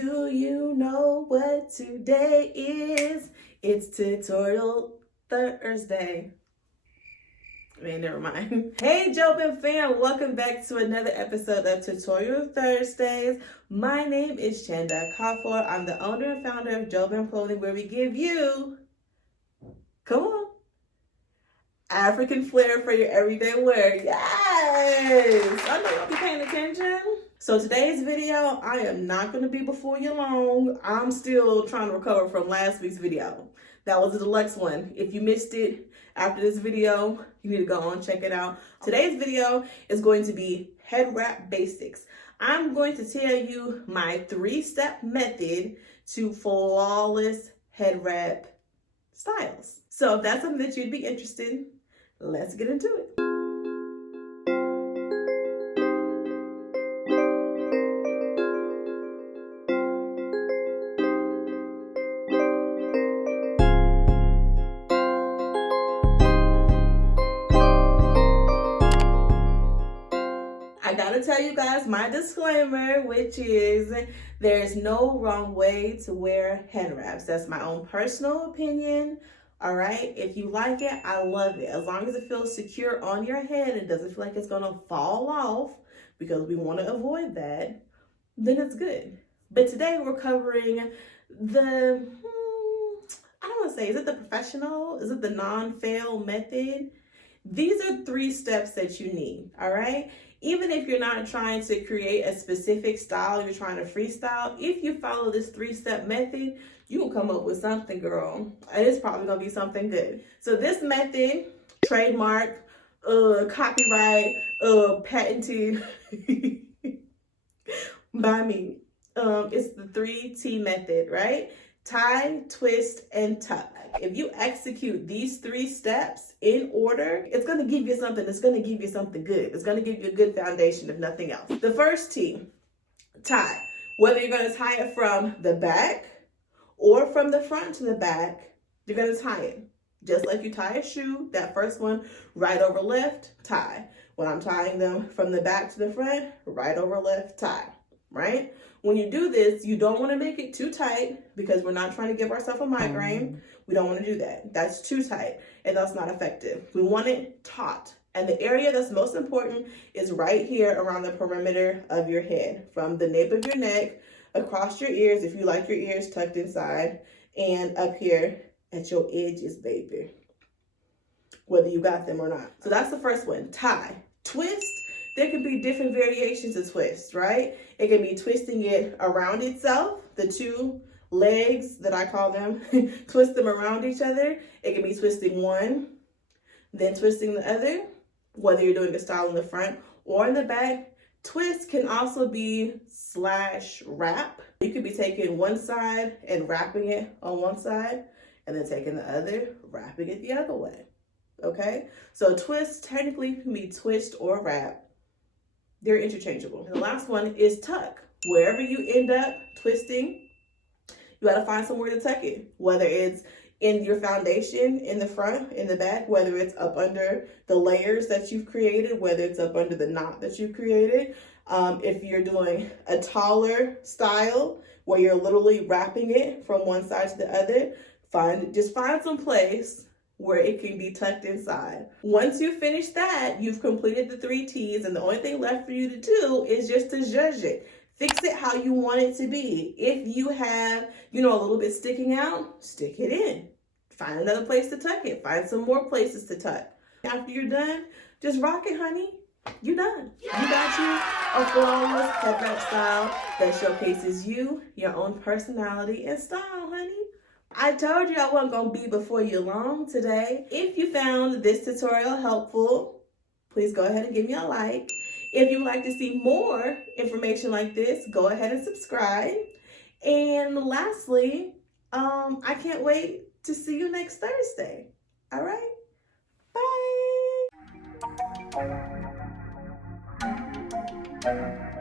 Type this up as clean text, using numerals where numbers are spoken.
Do you know what today is? It's Tutorial Thursday. Man, never mind. Hey, Jobim fam, welcome back to another episode of Tutorial Thursdays. My name is Chanda Kafour. I'm the owner and founder of Jobim Clothing, where we give you, come on, African flair for your everyday wear. Yes! I know you'll be paying attention. So today's video, I am not going to be before you long. I'm still trying to recover from last week's video. That was a deluxe one. If you missed it after this video, you need to go on, check it out. Today's video is going to be head wrap basics. I'm going to tell you my 3-step method to flawless head wrap styles. So if that's something that you'd be interested in, let's get into it. I gotta tell you guys my disclaimer, which is there's no wrong way to wear head wraps. That's my own personal opinion. All right, if you like it, I love it. As long as it feels secure on your head and doesn't feel like it's gonna fall off, because we want to avoid that, then it's good. But today we're covering the, I don't want to say, is it the professional? Is it the non-fail method? These are 3 steps that you need, all right? Even if you're not trying to create a specific style, you're trying to freestyle, if you follow this 3-step method, you will come up with something, girl. And it's probably gonna be something good. So this method, trademark, copyright, patented by me. It's the 3T method, right? Tie, twist, and tuck. If you execute these 3 steps in order, it's going to give you something. It's going to give you something good. It's going to give you a good foundation, if nothing else. The first T, tie. Whether you're going to tie it from the back or from the front to the back, you're going to tie it. Just like you tie a shoe, that first one, right over left, tie. When I'm tying them from the back to the front, right over left, tie, right? When you do this, you don't want to make it too tight because we're not trying to give ourselves a migraine. We don't want to do that. That's too tight and that's not effective. We want it taut. And the area that's most important is right here around the perimeter of your head, from the nape of your neck, across your ears, if you like your ears tucked inside, and up here at your edges, baby, whether you got them or not. So that's the first one, tie. Twist. There can be different variations of twist, right? It can be twisting it around itself, the 2 legs that I call them, twist them around each other. It can be twisting one, then twisting the other, whether you're doing a style in the front or in the back. Twist can also be / wrap. You could be taking one side and wrapping it on one side, and then taking the other, wrapping it the other way, okay? So twist technically can be twist or wrap. They're interchangeable. And the last one is tuck. Wherever you end up twisting, you gotta find somewhere to tuck it. Whether it's in your foundation, in the front, in the back, whether it's up under the layers that you've created, whether it's up under the knot that you've created. If you're doing a taller style where you're literally wrapping it from one side to the other, just find some place where it can be tucked inside. Once you finish that, you've completed the 3 T's, and the only thing left for you to do is just to zhuzh it. Fix it how you want it to be. If you have, a little bit sticking out, stick it in. Find another place to tuck it. Find some more places to tuck. After you're done, just rock it, honey. You're done. Yeah! You got you a flawless head wrap style that showcases you, your own personality and style, honey. I told you I wasn't going to be before you long today. If you found this tutorial helpful, please go ahead and give me a like. If you would like to see more information like this, go ahead and subscribe. And lastly, I can't wait to see you next Thursday. All right? Bye.